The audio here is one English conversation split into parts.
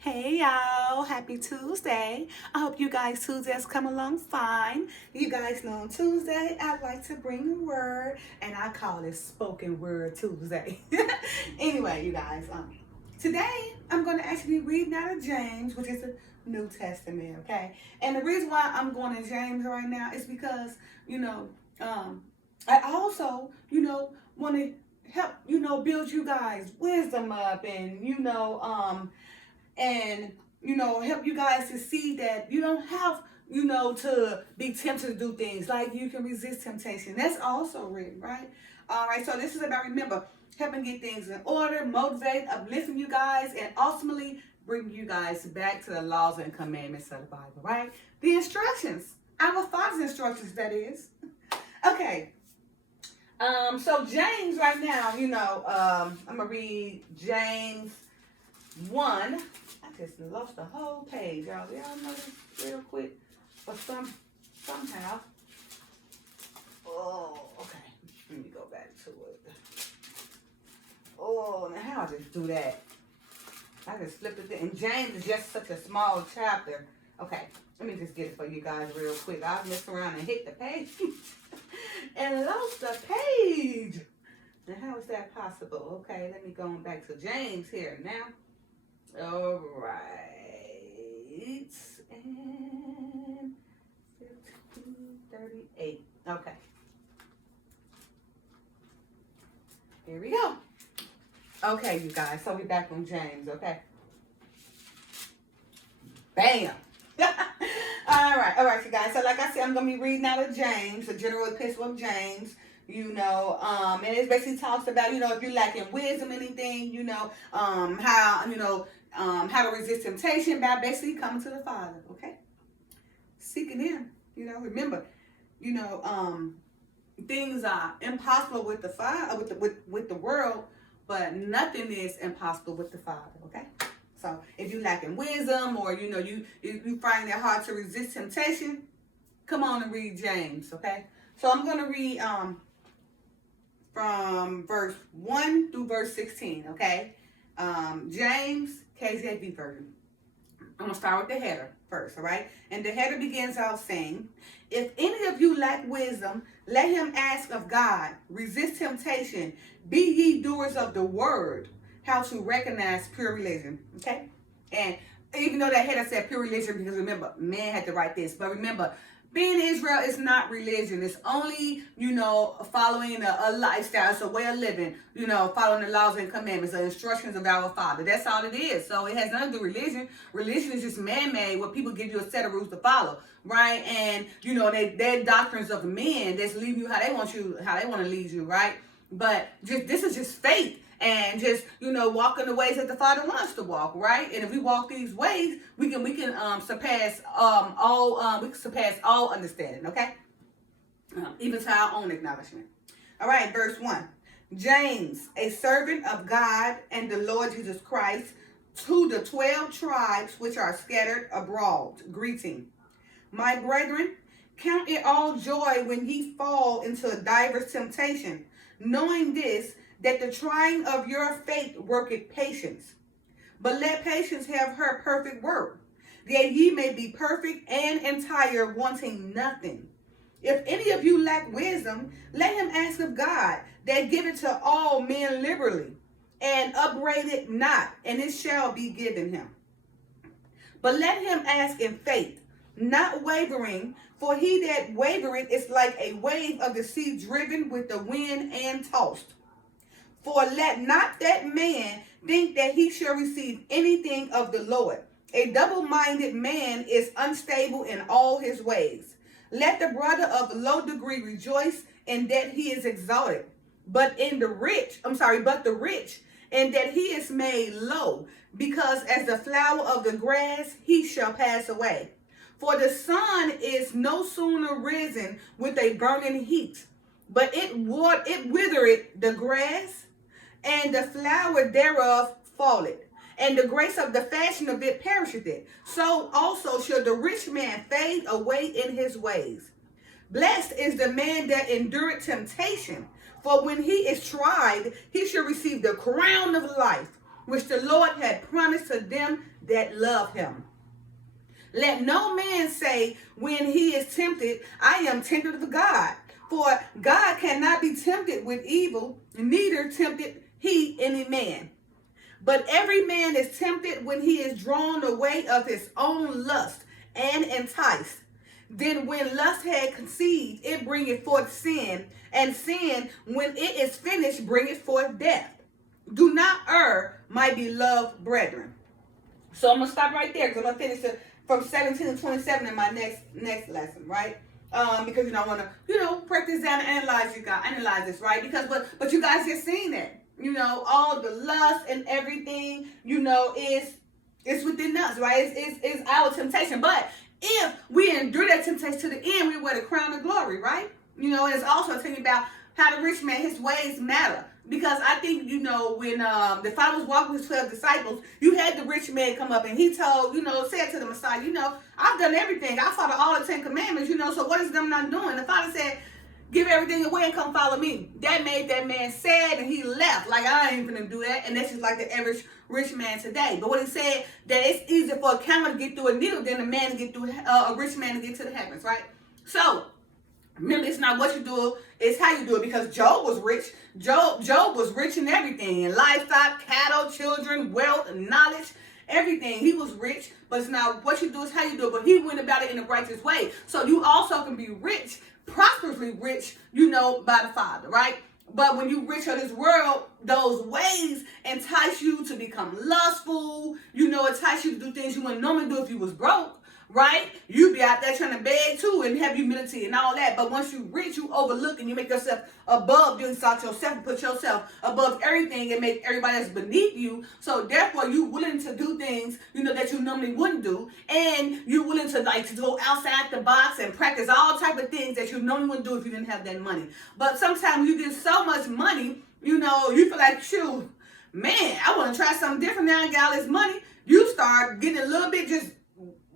Hey y'all, happy Tuesday. I hope you guys Tuesdays come along fine. You guys know on Tuesday I like to bring a word and I call it Spoken Word Tuesday. Anyway, you guys, today I'm going to actually read out of James, which is the New Testament, okay? And the reason why I'm going to James right now is because, um, I also, want to help, build you guys wisdom up and, and help you guys to see that you don't have to be tempted to do things, like you can resist temptation. That's also written, right? All right, so this is about, remember, helping get things in order, motivate, uplifting you guys, and ultimately bring you guys back to the laws and commandments of the Bible, right? The instructions, our Father's instructions, that is. Okay. So James right now, I'm gonna read James 1. I just lost the whole page, y'all. Y'all know this real quick? But somehow. Oh, okay. Let me go back to it. Oh, now how I just do that? I just flipped it there. And James is just such a small chapter. Okay, let me just get it for you guys real quick. I messed around and hit the page and lost the page. Now, how is that possible? Okay, let me go on back to James here now. All right. And 15:38. Okay. Here we go. Okay, you guys. So we're back on James, okay? Bam. All right, you guys. So like I said, I'm gonna be reading out of James, the general epistle of James. And it basically talks about, if you're lacking wisdom, anything, how to resist temptation by basically coming to the Father, okay? Seeking Him, remember, you know, um, things are impossible with the Father, with the world, but nothing is impossible with the Father, okay? So if you lacking wisdom, or you find it hard to resist temptation, come on and read James, okay? So I'm gonna read from verse 1 through verse 16, okay? James KJV version. I'm going to start with the header first, all right? And the header begins out saying, if any of you lack wisdom, let him ask of God. Resist temptation. Be ye doers of the word. How to recognize pure religion, okay? And even though that header said pure religion, because remember, man had to write this. But remember, being Israel is not religion. It's only, following a lifestyle. It's a way of living, following the laws and commandments, the instructions of our Father. That's all it is. So it has nothing to do with religion. Religion is just man-made, where people give you a set of rules to follow, right? And, they're doctrines of men that's lead you how they want to lead you, right? But this is just faith. And just walking the ways that the Father wants to walk, right? And if we walk these ways, we can surpass all understanding, okay? Even to our own acknowledgement. All right, verse 1. James, a servant of God and the Lord Jesus Christ, to the 12 tribes which are scattered abroad, greeting. My brethren, count it all joy when ye fall into diverse temptation, knowing this, that the trying of your faith worketh patience. But let patience have her perfect work, that ye may be perfect and entire, wanting nothing. If any of you lack wisdom, let him ask of God, that giveth to all men liberally, and upbraideth not, and it shall be given him. But let him ask in faith, not wavering, for he that wavereth is like a wave of the sea driven with the wind and tossed. For let not that man think that he shall receive anything of the Lord. A double-minded man is unstable in all his ways. Let the brother of low degree rejoice in that he is exalted, but the rich, in that he is made low, because as the flower of the grass, he shall pass away. For the sun is no sooner risen with a burning heat, but it withereth the grass, and the flower thereof falleth, and the grace of the fashion of it perisheth it. So also shall the rich man fade away in his ways. Blessed is the man that endureth temptation, for when he is tried, he shall receive the crown of life, which the Lord had promised to them that love him. Let no man say when he is tempted, I am tempted of God. For God cannot be tempted with evil, neither tempted he any man. But every man is tempted when he is drawn away of his own lust and enticed. Then when lust had conceived, it bringeth forth sin, and sin, when it is finished, bringeth forth death. Do not err, my beloved brethren. So I'm going to stop right there because I'm going to finish from 17 to 27 in my next lesson, right? Because, I want to, break this down and analyze this, right? Because, but you guys just seen it. All the lust and everything, is within us, right? It's our temptation. But if we endure that temptation to the end, we wear the crown of glory, right? And it's also telling about how the rich man, his ways matter. Because I think, when the Father was walking with his 12 disciples, you had the rich man come up and he told, said to the Messiah, I've done everything. I followed all the 10 commandments, so what is them not doing? The Father said, give everything away and come follow me. That made that man sad and he left. Like, I ain't gonna do that. And that's just like the average rich man today. But what he said, that it's easier for a camel to get through a needle than a rich man to get to the heavens, right? So, remember, it's not what you do, it's how you do it. Because Job was rich. Job was rich in everything. In livestock, cattle, children, wealth, knowledge, everything. He was rich. But it's not what you do, it's how you do it. But he went about it in a righteous way. So you also can be rich, prosperously rich, by the Father, right? But when you rich of this world, those ways entice you to become lustful, entice you to do things you wouldn't normally do if you was broke, right? You be out there trying to beg too and have humility and all that. But once you rich, you overlook and you make yourself above, you exalt yourself and put yourself above everything and make everybody else beneath you. So therefore, you willing to do things, that you normally wouldn't do. And you're willing to to go outside the box and practice all type of things that you normally wouldn't do if you didn't have that money. But sometimes you get so much money, you feel like, shoot, man, I want to try something different now and get all this money. You start getting a little bit just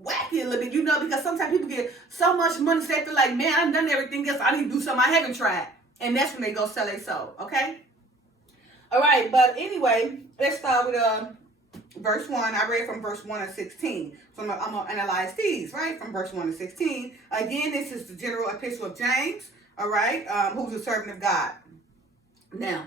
wacky a little bit, because sometimes people get so much money, so they feel like, man, I've done everything else. I need to do something I haven't tried. And that's when they go sell their soul, okay? All right, but anyway, let's start with verse 1. I read from verse 1 to 16. So I'm going to analyze these, right, from verse 1 to 16. Again, this is the general epistle of James, all right, who's a servant of God. Now,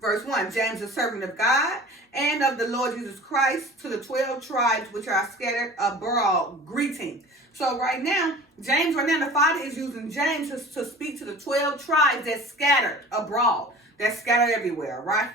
verse 1, James, a servant of God and of the Lord Jesus Christ, to the 12 tribes which are scattered abroad, greeting. So right now, the Father is using James to speak to the 12 tribes that's scattered abroad. That's scattered everywhere, right?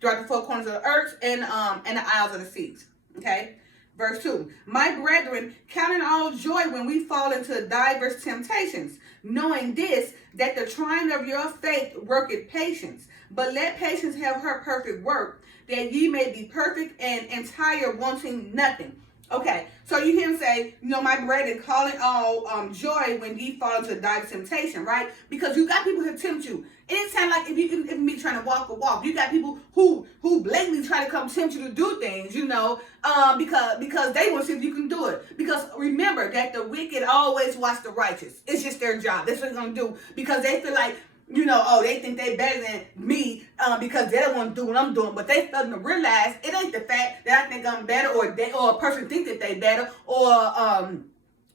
Throughout the four corners of the earth and the isles of the seas. Okay? Verse 2, my brethren, count it all joy when we fall into diverse temptations, knowing this, that the trying of your faith worketh patience. But let patience have her perfect work, that ye may be perfect and entire, wanting nothing. Okay, so you hear him say, my brethren, call it all joy when ye fall into diverse temptation, right? Because you got people who tempt you. Anytime, like if me trying to walk a walk, you got people who blatantly try to come tempt you to do things, because they want to see if you can do it. Because remember that the wicked always watch the righteous. It's just their job. That's what they're gonna do, because they feel like, they think they better than me because they don't want to do what I'm doing. But they fail to realize it ain't the fact that I think I'm better, or a person think that they better, or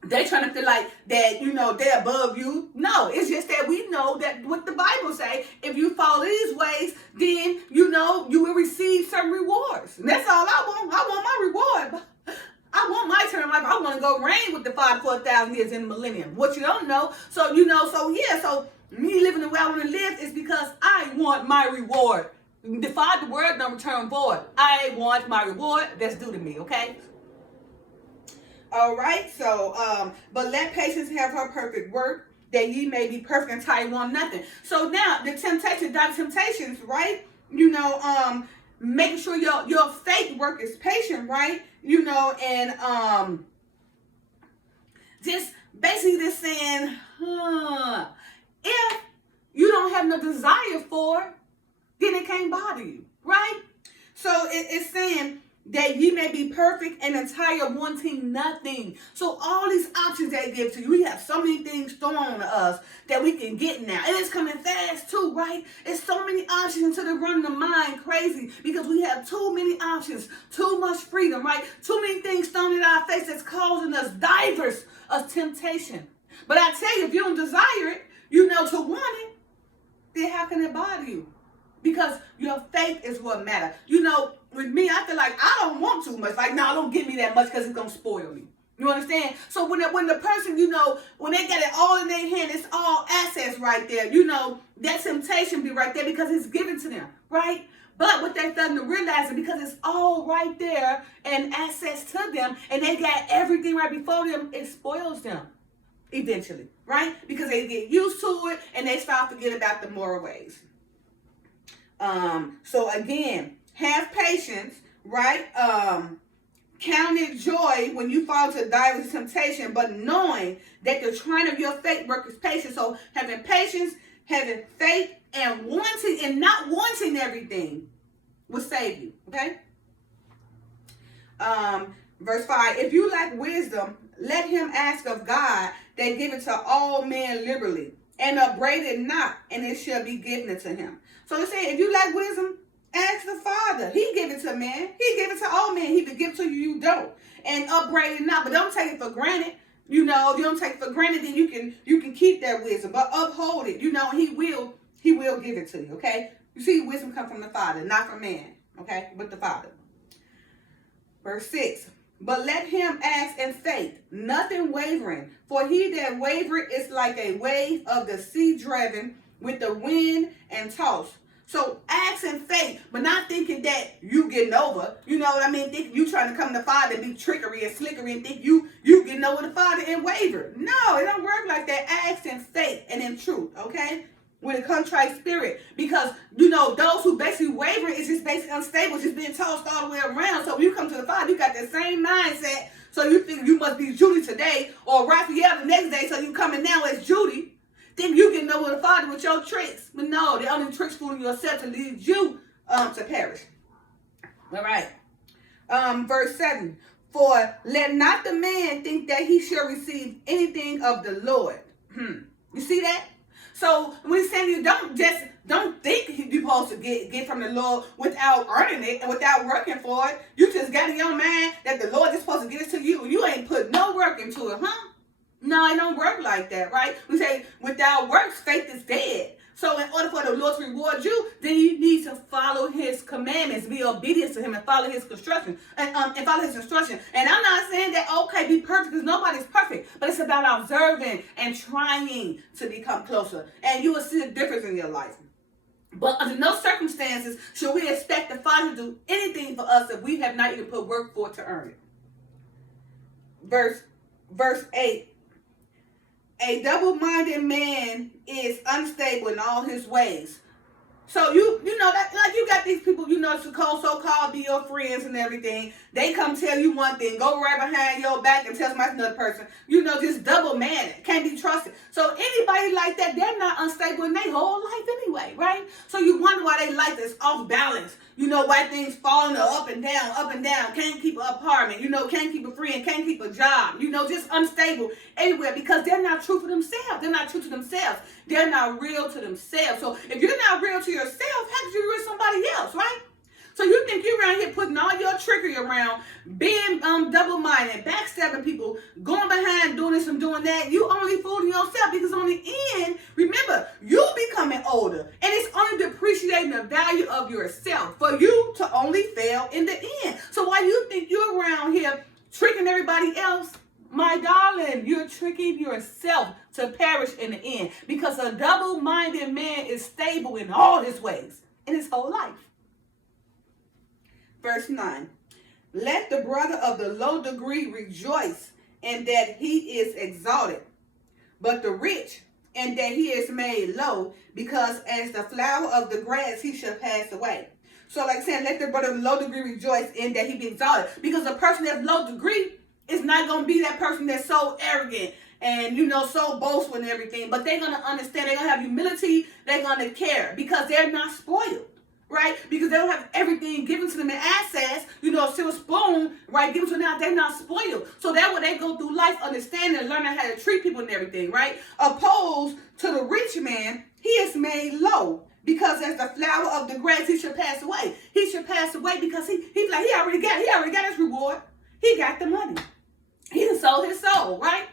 they trying to feel like that, they're above you. No, it's just that we know that what the Bible say, if you follow these ways, then, you will receive some rewards. And that's all I want. I want my reward. I want my turn in life. I want to go reign with the Father for 1,000 years in the millennium. What you don't know. So, so me living the way I want to live is because I want my reward. The word don't return void. I want my reward that's due to me, okay? All right, so, but let patience have her perfect work, that ye may be perfect and tired, want nothing. So now, the temptations, right? Making sure your faith work is patient, right? And just basically just saying, if you don't have no desire for it, then it can't bother you, right? So it's saying, that ye may be perfect and entire, wanting nothing. So all these options they give to you, we have so many things thrown on us that we can get now. And it's coming fast too, right? It's so many options until they run the mind crazy because we have too many options, too much freedom, right? Too many things thrown in our face that's causing us divers of temptation. But I tell you, if you don't desire it, to want it, then how can it bother you? Because your faith is what matters. With me, I feel like I don't want too much. Like, no, don't give me that much because it's going to spoil me. You understand? So when the person, when they got it all in their hand, it's all assets right there. That temptation be right there because it's given to them, right? But what they're starting to realize is because it's all right there and access to them, and they got everything right before them, it spoils them eventually, right? Because they get used to it and they start to forget about the moral ways. So again, have patience, right? Count it joy when you fall into diverse temptation, but knowing that the trying of your faith works patience. So having patience, having faith, and not wanting everything will save you. Okay. Verse 5, if you lack wisdom, let him ask of God that giveth to all men liberally, and upbraid it not, and it shall be given to him. So it's saying, if you lack wisdom, ask the Father. He give it to man. He give it to all men. He can give it to you, you don't. And upbraid it not. But don't take it for granted. If you don't take it for granted, then you can keep that wisdom. But uphold it. And he will give it to you. Okay? You see, wisdom comes from the Father, not from man. Okay? But the Father. Verse 6. But let him ask in faith, nothing wavering. For he that wavereth is like a wave of the sea driven with the wind and tossed. So ask in faith, but not thinking that you getting over. You know what I mean? Think you trying to come to the Father and be trickery and slickery and think you getting over the Father and waver. No, it don't work like that. Ask in faith and in truth, okay? With a contrite spirit. Because, those who basically waver is just basically unstable, just being tossed all the way around. So when you come to the Father, you got that same mindset. So you think you must be Judy today or Raphael the next day, so you coming now as Judy. Think you can know the Father with your tricks. But no, the only tricks fooling yourself to lead you to perish. All right. Verse 7. For let not the man think that he shall receive anything of the Lord. You see that? So when he's saying you don't think you're supposed to get from the Lord without earning it and without working for it. You just got in your mind that the Lord is supposed to give it to you. You ain't put no work into it, huh? No, it don't work like that, right? We say without works, faith is dead. So in order for the Lord to reward you, then you need to follow his commandments, be obedient to him, and follow his instruction. And follow his instruction. And I'm not saying that, okay, be perfect, because nobody's perfect. But it's about observing and trying to become closer. And you will see the difference in your life. But under no circumstances should we expect the Father to do anything for us if we have not even put work for it to earn it. Verse 8. A double-minded man is unstable in all his ways. So you know that, like, you got these people, so-called be your friends and everything. They come tell you one thing, go right behind your back and tell somebody another person. Just double-minded, can't be trusted. So anybody like that, they're not unstable in their whole life anyway, right? So you wonder why their life is off balance. Why things falling up and down, can't keep an apartment, can't keep a friend, can't keep a job, just unstable everywhere because they're not true for themselves. They're not true to themselves. They're not real to themselves. So if you're not real to yourself, how could you be real to somebody else, right? So you think you're around here putting all your trickery around, being double-minded, backstabbing people, going behind doing this and doing that. You only fooling yourself because on the end, remember, you becoming older. And it's only depreciating the value of yourself for you to only fail in the end. So while you think you're around here tricking everybody else, my darling, you're tricking yourself to perish in the end. Because a double-minded man is stable in all his ways in his whole life. Verse 9, let the brother of the low degree rejoice in that he is exalted, but the rich in that he is made low, because as the flower of the grass he shall pass away. So like saying, let the brother of the low degree rejoice in that he be exalted, because the person that's low degree is not going to be that person that's so arrogant and, so boastful and everything, but they're going to understand, they're going to have humility, they're going to care, because they're not spoiled. right? Because they don't have everything given to them in access, a silver spoon, right, given to them. Now they're not spoiled. So that way they go through life understanding and learning how to treat people and everything, right? Opposed to the rich man, he is made low. Because as the flower of the grass, he should pass away. He should pass away because he's like, he already got his reward. He got the money. He done sold his soul, right?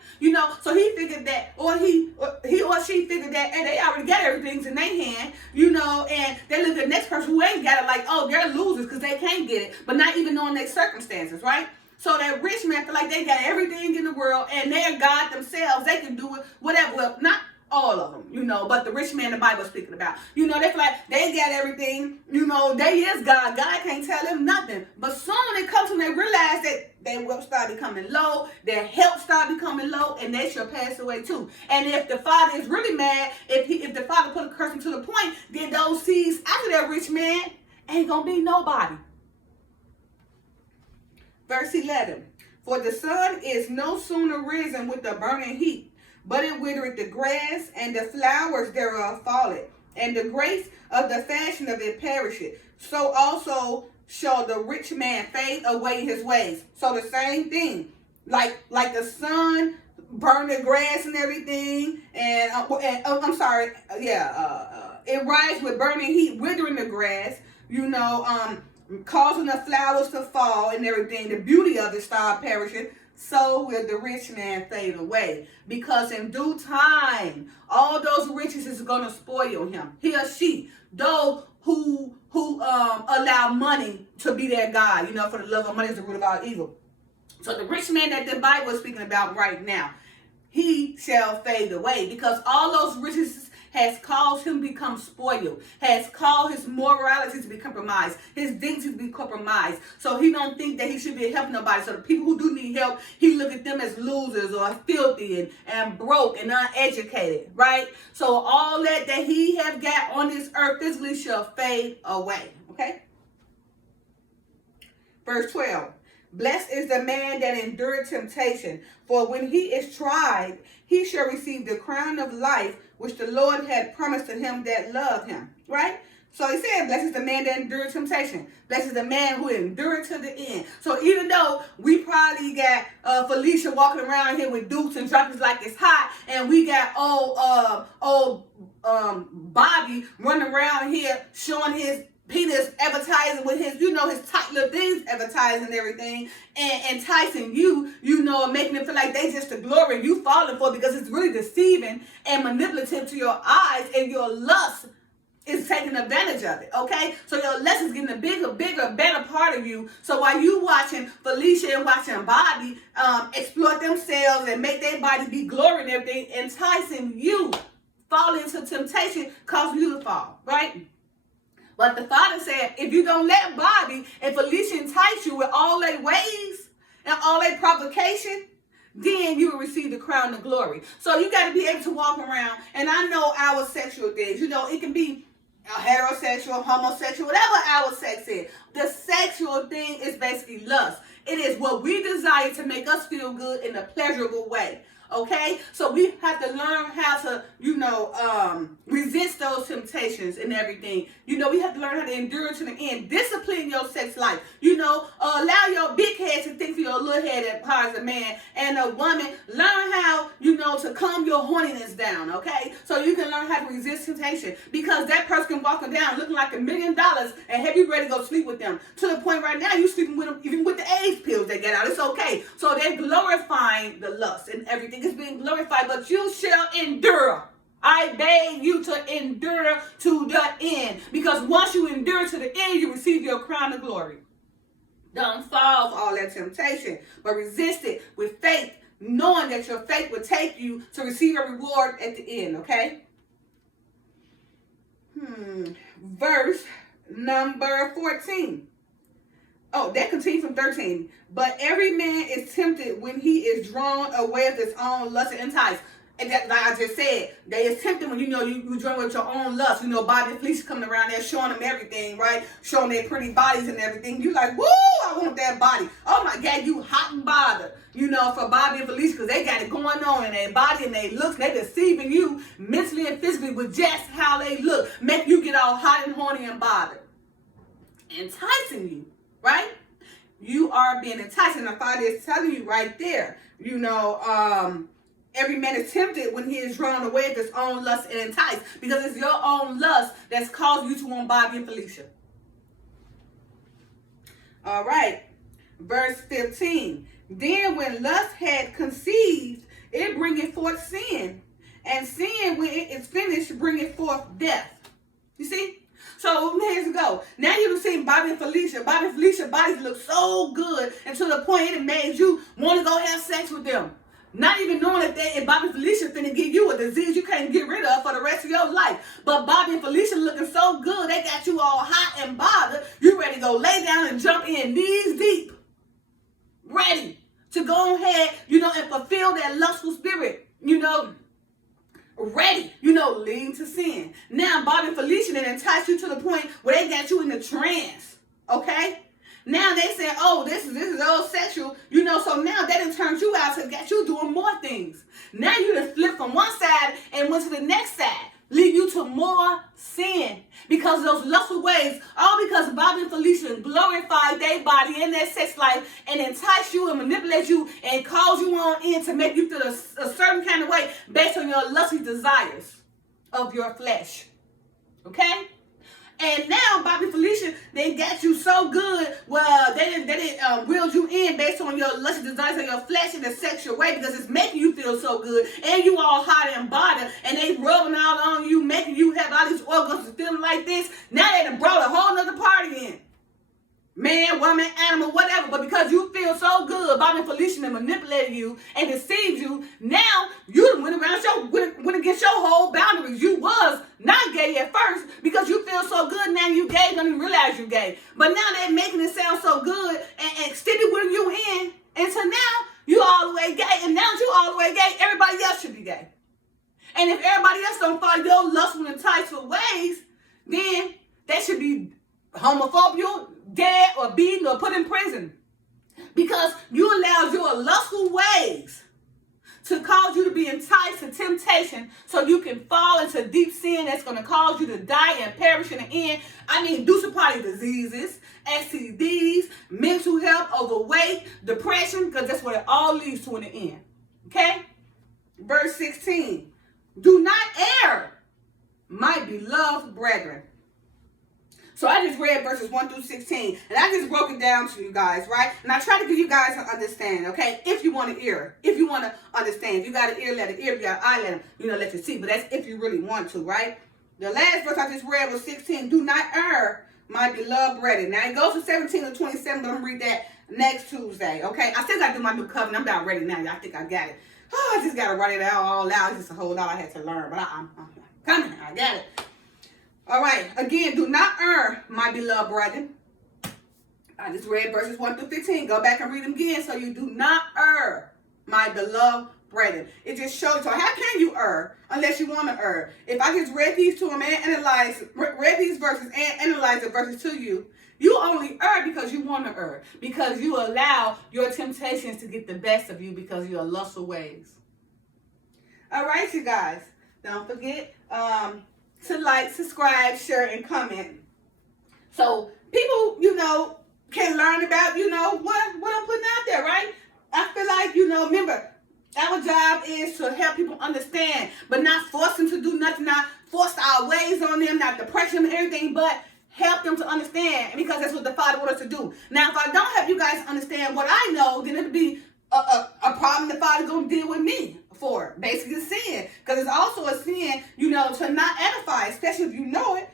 So he figured that, or he or she figured that, and they already got everything in their hand, and they look at the next person who ain't got it like, oh, they're losers because they can't get it, but not even knowing their circumstances, right? So that rich man feel like they got everything in the world and they're God themselves. They can do it, whatever. Well, not all of them, but the rich man the Bible is speaking about. They feel like they got everything, they is God. God can't tell them nothing. But soon it comes when they realize that their wealth start becoming low, their health start becoming low, and they shall pass away too. And if the father is really mad, if the father put a curse to the point, then those seeds after that rich man ain't gonna be nobody. Verse 11. For the sun is no sooner risen with the burning heat, but it withereth the grass, and the flowers thereof falleth, and the grace of the fashion of it perisheth. So also shall the rich man fade away his ways. So the same thing, like the sun burn the grass and everything, and it rises with burning heat, withering the grass, causing the flowers to fall and everything. The beauty of it start perishing. So will the rich man fade away. Because in due time, all those riches is going to spoil him. He or she. Those who allow money to be their God. For the love of money is the root of all evil. So the rich man that the Bible is speaking about right now, he shall fade away. Because all those riches has caused him to become spoiled, has caused his morality to be compromised, his dignity to be compromised. So he don't think that he should be helping nobody. So the people who do need help, he look at them as losers or filthy and broke and uneducated, right? So all that he have got on this earth physically shall fade away, okay? Verse 12. Blessed is the man that endureth temptation, for when he is tried, he shall receive the crown of life, which the Lord had promised to him that love him. Right? So he said, blessed is the man that endureth temptation. Blessed is the man who endured to the end. So even though we probably got Felicia walking around here with dukes and droppers like it's hot, and we got old Bobby running around here showing his penis, advertising with his, his tight little things, advertising and everything, and enticing you, making them feel like they just the glory you falling for, because it's really deceiving and manipulative to your eyes, and your lust is taking advantage of it, okay? So your lust is getting a bigger, better part of you. So while you watching Felicia and watching Bobby exploit themselves and make their body be glory and everything, enticing you, fall into temptation, causing you to fall, right? But the Father said, if you don't let Bobby and Felicia entice you with all their ways and all their provocation, then you will receive the crown of glory. So you got to be able to walk around. And I know our sexual things, it can be heterosexual, homosexual, whatever our sex is. The sexual thing is basically lust. It is what we desire to make us feel good in a pleasurable way. Okay, so we have to learn how to, resist those temptations and everything. We have to learn how to endure to the end. Discipline your sex life. Allow your big head to think for your little head as a man and a woman. Learn how, to calm your horniness down. Okay, so you can learn how to resist temptation, because that person can walk down looking like $1 million and have you ready to go sleep with them, to the point right now you sleeping with them even with the AIDS pills they get out. It's okay. So they're glorifying the lust and everything. Is being glorified, but you shall endure. I beg you to endure to the end, because once you endure to the end, you receive your crown of glory. Don't fall for all that temptation, but resist it with faith, knowing that your faith will take you to receive a reward at the end, okay? Verse number 14. Oh, that continues from 13. But every man is tempted when he is drawn away of his own lust and enticed. And that, like I just said, they is tempted when you drawn with your own lust. Bobby and Felicia coming around there showing them everything, right? Showing their pretty bodies and everything. You like, woo, I want that body. Oh my God, you hot and bothered, for Bobby and Felicia, because they got it going on in their body and their looks. They deceiving you mentally and physically with just how they look. Make you get all hot and horny and bothered. enticing you, right? You are being enticed, and the Father is telling you right there, every man is tempted when he is drawn away of his own lust and enticed, because it's your own lust that's caused you to want Bobby and Felicia. All right, verse 15. Then when lust had conceived, it bringeth forth sin, and sin, when it is finished, bringeth forth death. You see? So here's go. Now you've seen Bobby and Felicia. Bobby and Felicia's bodies look so good, and to the point it made you want to go have sex with them. Not even knowing if Bobby and Felicia finna give you a disease you can't get rid of for the rest of your life. But Bobby and Felicia looking so good, they got you all hot and bothered. You ready to go lay down and jump in knees deep. Ready to go ahead, and fulfill that lustful spirit, ready, leading to sin. Now, Bobby and Felicia then entice you to the point where they got you in the trance, okay? Now they say, oh, this is all sexual, so now that done turns you out to get you doing more things. Now you done flipped from one side and went to the next side, leading you to more sin. Because of those lustful ways, all because Bobby and Felicia glorified their body and their sex life and entice you and manipulate you and cause you on in to make you feel a certain kind of way based on your lusty desires of your flesh. Okay? And now Bobby and Felicia, they got you so good, well, they didn't wheel you in based on your lusty desires of your flesh in a sexual way, because it's making you feel so good, and you all hot and bothered, and they rubbing out on you, making you have all these organs feeling like this. Now they done brought a whole nother party in. Man, woman, animal, whatever. But because you feel so good, Bobby and Felicia manipulated you and deceived you, now you done went against your whole boundaries. You was not gay at first because you feel so good. Now you gay, don't even realize you gay. But now they're making it sound so good and steady with you in. And so now you all the way gay. And now that you all the way gay, everybody else should be gay. And if everybody else don't follow your lustful and enticeful ways, then they should be homophobia, dead, or beaten, or put in prison, because you allowed your lustful ways to cause you to be enticed to temptation, so you can fall into deep sin that's going to cause you to die and perish in the end. I mean, due to probably diseases, STDs, mental health, overweight, depression, because that's what it all leads to in the end. Okay? Verse 16. Do not err, my beloved brethren. So I just read verses 1 through 16, and I just broke it down to you guys, right? And I try to give you guys an understanding, okay? If you want to ear, if you want to understand. If you got an ear, let an ear. If you got an eye, let you see. But that's if you really want to, right? The last verse I just read was 16. Do not err, my beloved brethren. Now it goes to 17 to 27, but I'm going to read that next Tuesday, okay? I still got to do my new covenant. I'm about ready now. I think I got it. Oh, I just got to write it out all out. It's just a whole lot I had to learn, but I'm coming. I got it. All right, again, do not err, my beloved brethren. I just read verses 1 through 15. Go back and read them again. So you do not err, my beloved brethren. It just shows. So how can you err unless you want to err? If I just read these to them and read these verses and analyze the verses to you, you only err because you want to err. Because you allow your temptations to get the best of you because of your lustful ways. All right, you guys. Don't forget, to like, subscribe, share, and comment. So people, can learn about, what I'm putting out there, right? I feel like, remember, our job is to help people understand, but not force them to do nothing, not force our ways on them, not to pressure them and everything, but help them to understand, because that's what the Father wants us to do. Now, if I don't help you guys understand what I know, then it'll be a problem the Father's going to deal with me for, basically sin, because it's also a sin, to not edify, especially if you know it,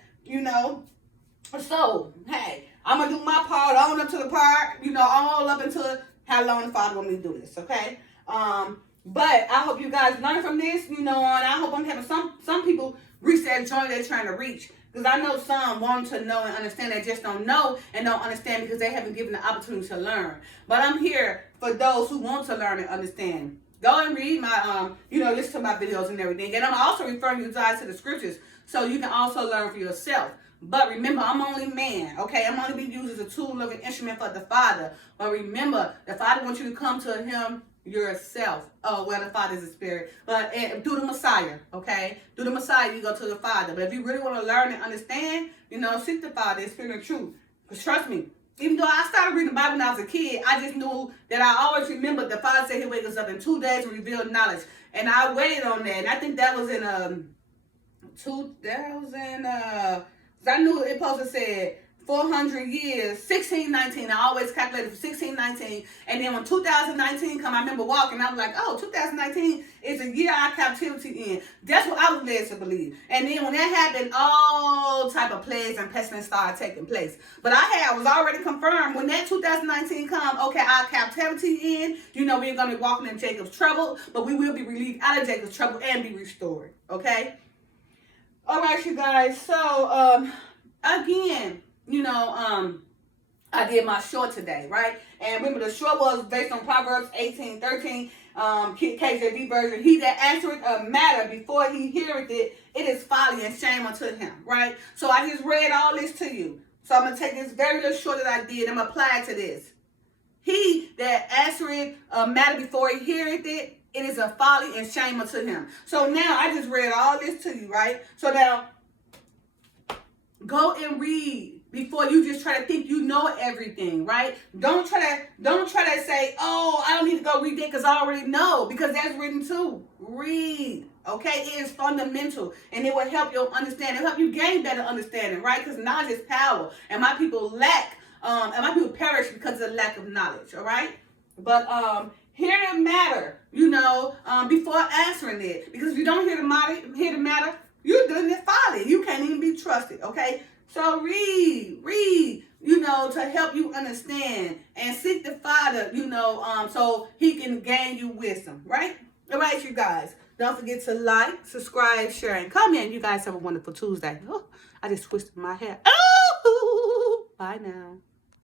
So, hey, I'm gonna do my part on up to the part, all up until how long the Father want me to do this, okay? But I hope you guys learn from this, and I hope I'm having some people reach that joint they're trying to reach, because I know some want to know and understand, they just don't know and don't understand because they haven't given the opportunity to learn. But I'm here for those who want to learn and understand. Go and read my, listen to my videos and everything. And I'm also referring you guys to the scriptures so you can also learn for yourself. But remember, I'm only man, okay? I'm only being used as a tool of an instrument for the Father. But remember, the Father wants you to come to him yourself. Oh, well, the Father is a spirit. But through the Messiah, okay? Through the Messiah, you go to the Father. But if you really want to learn and understand, seek the Father in spirit and truth. Because trust me, even though I started reading the Bible when I was a kid, I just knew that I always remembered the Father said He'll wake us up in 2 days to reveal knowledge. And I waited on that. And I think that was in 2000, I knew it supposed to say 400 years, 1619. I always calculated for 1619. And then when 2019 come, I remember walking. I was like, oh, 2019 is a year our captivity in. That's what I was led to believe. And then when that happened, all type of plagues and pestilence started taking place. But I was already confirmed when that 2019 come, okay, our captivity in, you know, we're going to be walking in Jacob's trouble, but we will be relieved out of Jacob's trouble and be restored. Okay? All right, you guys. So, again, you know, I did my short today, right? And remember, the short was based on Proverbs 18:13, KJV version. He that answereth a matter before he heareth it, it is folly and shame unto him, right? So I just read all this to you. So I'm going to take this very little short that I did. I'm going to apply it to this. He that answereth a matter before he heareth it, it is a folly and shame unto him. So now I just read all this to you, right? So now go and read before you just try to think you know everything, right? Don't try to say, oh, I don't need to go read that because I already know, because that's written too. Read, okay? It is fundamental, and it will help your understanding. It will help you gain better understanding, right? Because knowledge is power, and my people perish because of the lack of knowledge, all right? But hear the matter, you know, before answering it, because if you don't hear the matter, you're doing it folly. You can't even be trusted, okay? So read, you know, to help you understand, and seek the Father, you know, so He can gain you wisdom, right? All right, you guys. Don't forget to like, subscribe, share, and comment. You guys have a wonderful Tuesday. Oh, I just twisted my hair. Oh, bye now.